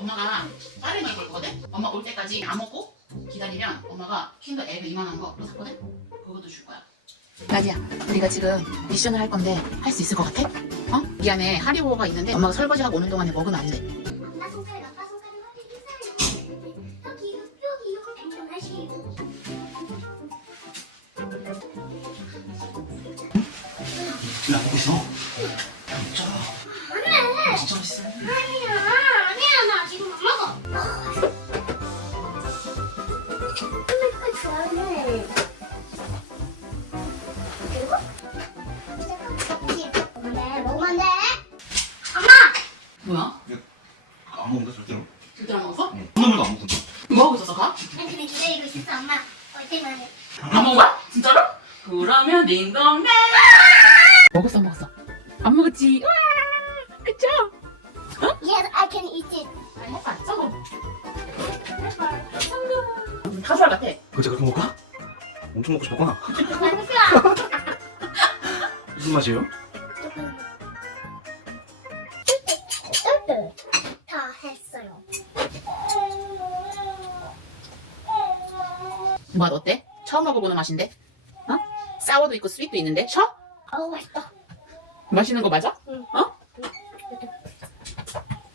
엄마가 쌀을 넣을 걸 거거든? 엄마 올 때까지 안 먹고 기다리면 엄마가 킨더 에그 이만한 거 또 샀거든? 그것도 줄 거야. 나디야, 우리가 지금 미션을 할 건데 할 수 있을 것 같아? 어? 이 안에 하리보가 있는데 엄마가 설거지하고 오는 동안에 먹으면 안 돼. 아빠 손가락 어디 있어요? 여기요. 안녕하세요. 나 먹고 있어. 야, 먹자. 안돼. 진짜 맛있어. 아니야 나 지금 안 먹어. 이거 좋아해. 그리고 네 먹으면 안 돼. 엄마. 뭐야? 안 먹는다 절대로. 절대 안 먹었어? 응. 콩나물도 안 먹는다. 뭐 하고 있었어, 가? 난 그냥 기다리고 있었어 엄마. 올 때만 해. 안 먹은 거야? 진짜로? 그러면 딩동댕! 먹었어, 안 먹었어? 안 먹었지? 와! 그쵸? Yes, I can eat it. 안 먹었어? 성공! 카주알 같아. 그거 그렇게 먹을까? 엄청 먹고 싶었구나. 맛있어. 무슨 맛이에요? 다 했어요. 맛 어때? 처음 먹어보는 맛인데? 어? 사워도 있고 스윗도 있는데? 셔? 어우 맛있다. 맛있는 거 맞아? 응. 어?